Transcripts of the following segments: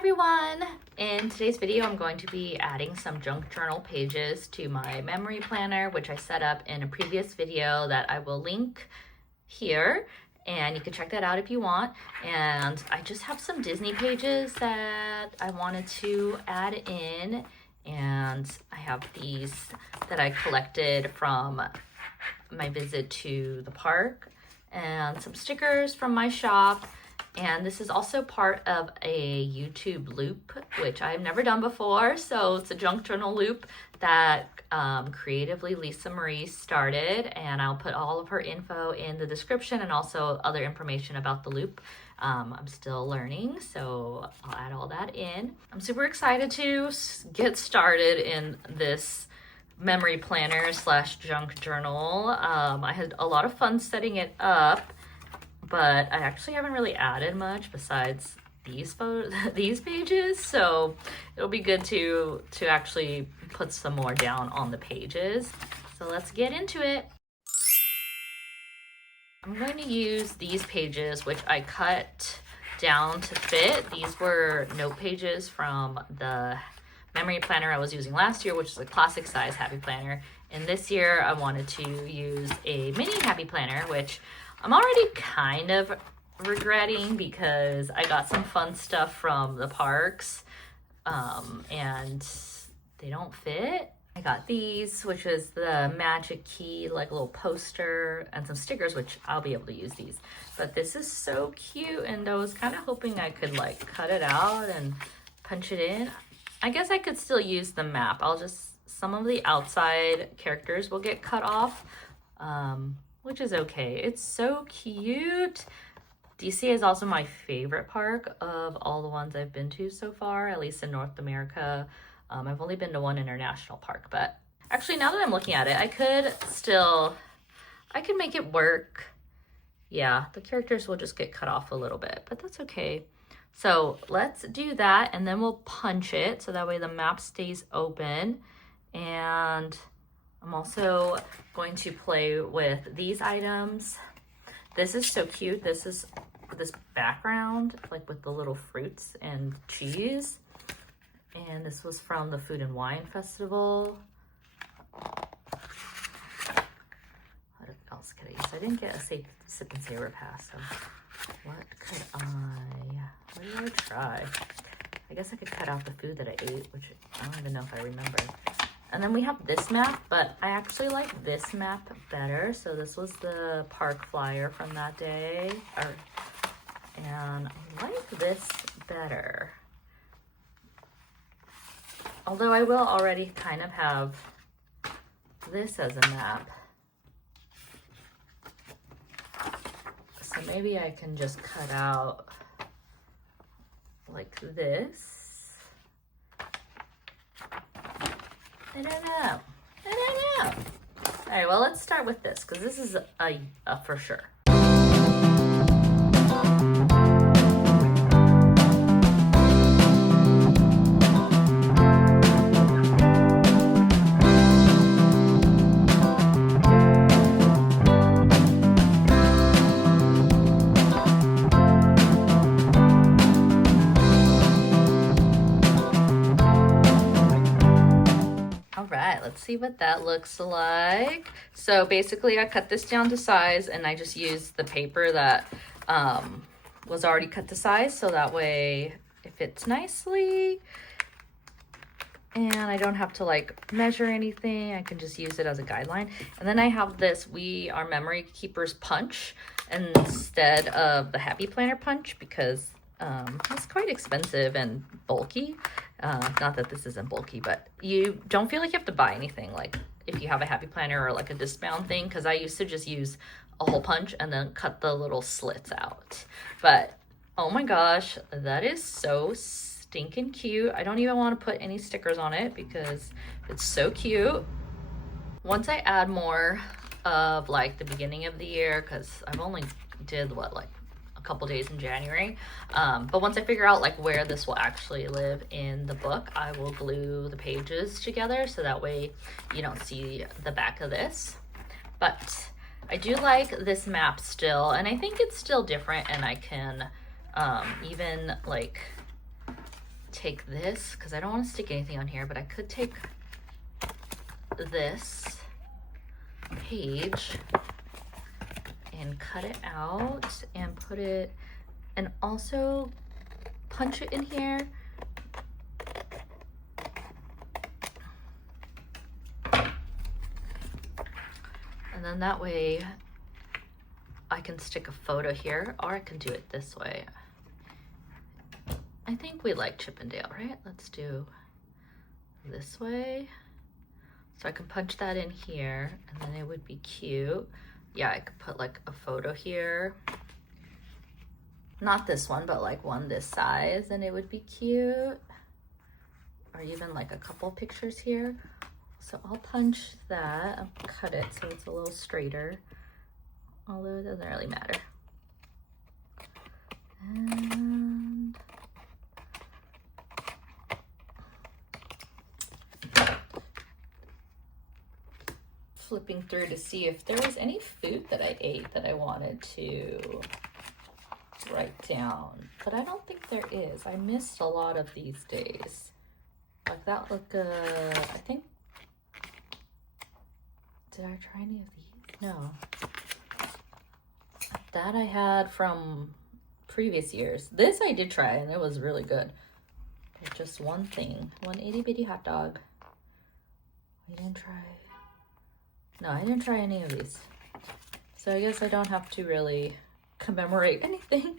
everyone! In today's video, I'm going to be adding some junk journal pages to my memory planner, which I set up in a previous video that I will link here, and you can check that out if you want. And I just have some Disney pages that I wanted to add in, and I have these that I collected from my visit to the park, and some stickers from my shop. And this is also part of a YouTube loop, which I've never done before. So it's a junk journal loop that creatively Lisa Marie started, and I'll put all of her info in the description and also other information about the loop. I'm still learning, so I'll add all that in. I'm super excited to get started in this memory planner slash junk journal. I had a lot of fun setting it up, but I actually haven't really added much besides these pages, so it'll be good to actually put some more down on the pages. So let's get into it. I'm going to use these pages, which I cut down to fit. These were note pages from the memory planner I was using last year, which is a classic size happy planner. And this year I wanted to use a mini happy planner, which I'm already kind of regretting because I got some fun stuff from the parks and they don't fit. I got these, which is the magic key, like a little poster, and some stickers, which I'll be able to use these. But this is so cute, and I was kind of hoping I could like cut it out and punch it in. I guess I could still use the map. Some of the outside characters will get cut off, which is okay. It's so cute. DC is also my favorite park of all the ones I've been to so far, at least in North America. I've only been to one international park, but actually now that I'm looking at it, I could make it work. Yeah, the characters will just get cut off a little bit, but that's okay. So let's do that, and then we'll punch it so that way the map stays open. And I'm also going to play with these items. This is so cute. This is this background, like with the little fruits and cheese. And this was from the Food and Wine Festival. What else could I use? I didn't get a sip and savor pass, so what do I try? I guess I could cut out the food that I ate, which I don't even know if I remember. And then we have this map, but I actually like this map better. So this was the park flyer from that day. And I like this better. Although I will already kind of have this as a map. So maybe I can just cut out like this. I don't know. All right, well, let's start with this because this is a for sure. Let's see what that looks like. So basically I cut this down to size, and I just used the paper that was already cut to size, so that way it fits nicely and I don't have to like measure anything. I can just use it as a guideline. And then I have this We Are Memory Keepers punch instead of the Happy Planner punch because it's quite expensive and bulky. Not that this isn't bulky, but you don't feel like you have to buy anything like if you have a happy planner or like a discbound thing, because I used to just use a hole punch and then cut the little slits out. But oh my gosh, that is so stinking cute. I don't even want to put any stickers on it because it's so cute. Once I add more of like the beginning of the year, because I've only did what, like a couple days in January, but once I figure out like where this will actually live in the book, I will glue the pages together so that way you don't see the back of this. But I do like this map still, and I think it's still different, and I can even like take this, because I don't want to stick anything on here, but I could take this page and cut it out and put it, and also punch it in here. And then that way I can stick a photo here, or I can do it this way. I think we like Chippendale, right? Let's do this way. So I can punch that in here, and then it would be cute. Yeah, I could put like a photo here. Not this one, but like one this size, and it would be cute. Or even like a couple pictures here. So I'll punch that, I'll cut it so it's a little straighter, although it doesn't really matter. And flipping through to see if there was any food that I ate that I wanted to write down, but I don't think there is. I missed a lot of these days. Like that look good. I think, did I try any of these? No. That I had from previous years. This I did try and it was really good. But just one thing, one itty bitty hot dog. I didn't try. No, I didn't try any of these. So I guess I don't have to really commemorate anything.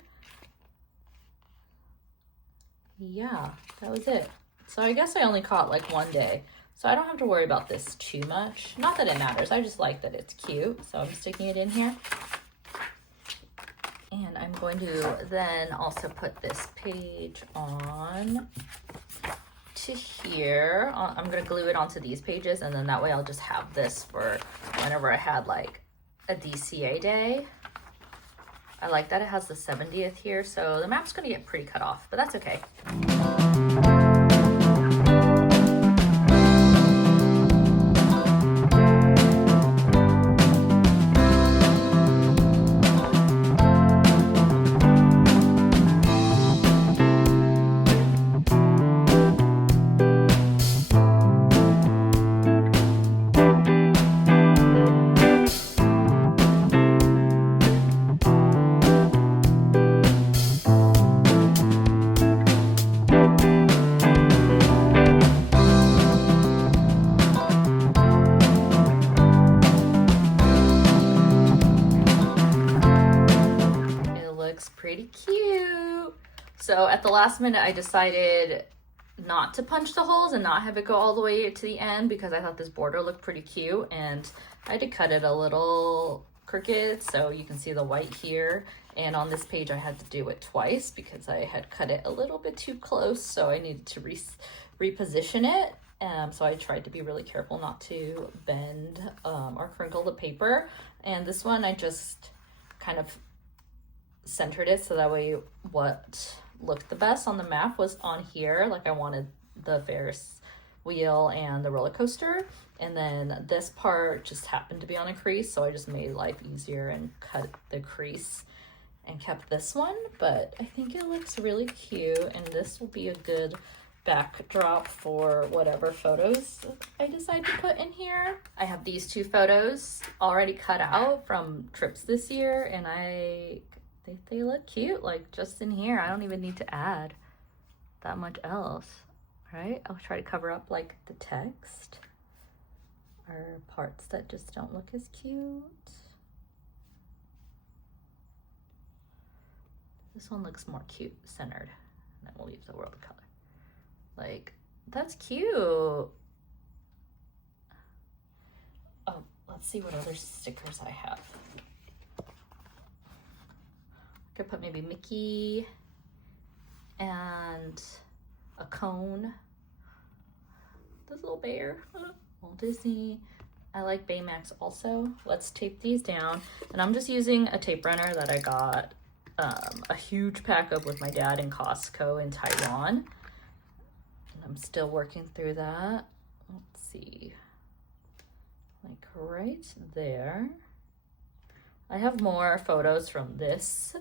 Yeah, that was it. So I guess I only caught like one day. So I don't have to worry about this too much. Not that it matters, I just like that it's cute. So I'm sticking it in here. And I'm going to then also put this page on to here. I'm gonna glue it onto these pages, and then that way I'll just have this for whenever I had like a DCA day. I like that it has the 70th here, so the map's gonna get pretty cut off, but that's okay. Pretty cute. So at the last minute I decided not to punch the holes and not have it go all the way to the end because I thought this border looked pretty cute, and I had to cut it a little crooked so you can see the white here, and on this page I had to do it twice because I had cut it a little bit too close, so I needed to reposition it. So I tried to be really careful not to bend or crinkle the paper, and this one I just kind of centered it so that way what looked the best on the map was on here. Like I wanted the Ferris wheel and the roller coaster, and then this part just happened to be on a crease, so I just made life easier and cut the crease and kept this one. But I think it looks really cute, and this will be a good backdrop for whatever photos I decide to put in here. I have these two photos already cut out from trips this year, and I think they look cute, like just in here. I don't even need to add that much else, right? I'll try to cover up like the text or parts that just don't look as cute. This one looks more cute centered, and then we'll leave the world color. Like, that's cute. Oh, let's see what other stickers I have. Could put maybe Mickey and a cone. This little bear, Walt Disney. I like Baymax also. Let's tape these down, and I'm just using a tape runner that I got a huge pack of with my dad in Costco in Taiwan, and I'm still working through that. Let's see, like right there. I have more photos from this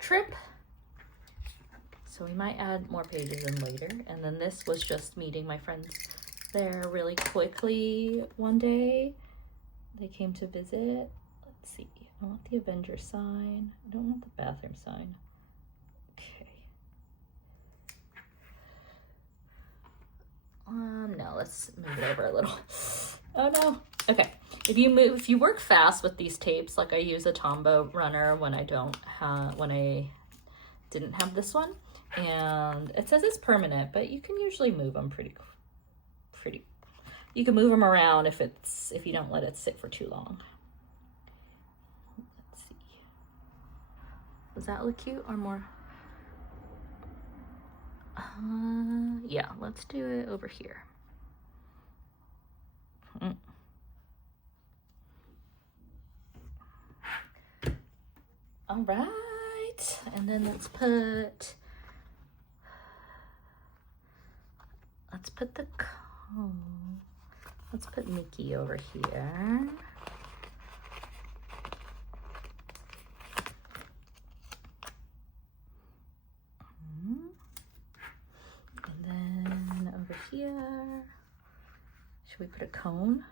trip, So we might add more pages in later. And then this was just meeting my friends there really quickly one day. They came to visit. Let's see. I want the Avenger sign. I don't want the bathroom sign. Okay. No, let's move it over a little. Oh no. Okay. If you work fast with these tapes, like I use a Tombow runner when I didn't have this one, and it says it's permanent, but you can usually move them pretty. You can move them around if you don't let it sit for too long. Let's see. Does that look cute or more? Yeah, let's do it over here. All right, and then let's put the comb. Let's put Mickey over here. And then over here, should we put a cone?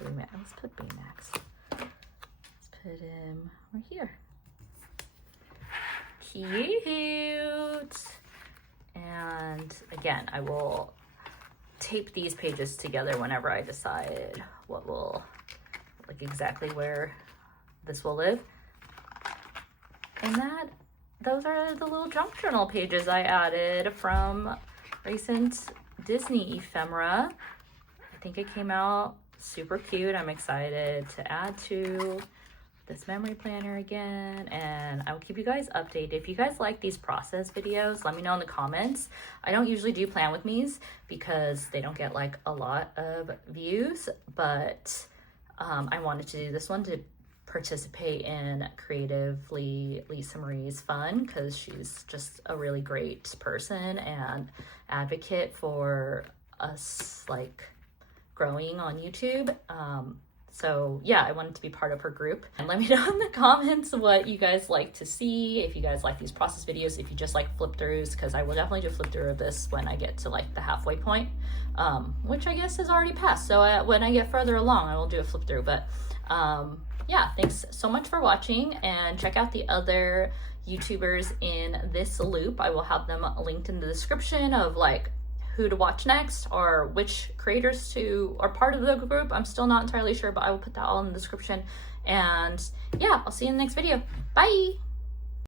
Let's put Baymax. Let's put him right here. Cute. And again, I will tape these pages together whenever I decide what will, like exactly where this will live. And those are the little junk journal pages I added from recent Disney ephemera. I think it came out super cute. I'm excited to add to this memory planner again, and I will keep you guys updated. If you guys like these process videos, let me know in the comments. I don't usually do plan with me's because they don't get like a lot of views, but I wanted to do this one to participate in creatively Lisa Marie's fun, because she's just a really great person and advocate for us like growing on YouTube. So yeah, I wanted to be part of her group. And let me know in the comments what you guys like to see, if you guys like these process videos, if you just like flip throughs, because I will definitely do flip through of this when I get to like the halfway point, which I guess is already passed. So when I get further along, I will do a flip through. But yeah, thanks so much for watching, and check out the other YouTubers in this loop. I will have them linked in the description of like who to watch next or which creators are part of the group. I'm still not entirely sure, but I will put that all in the description. And yeah, I'll see you in the next video. Bye.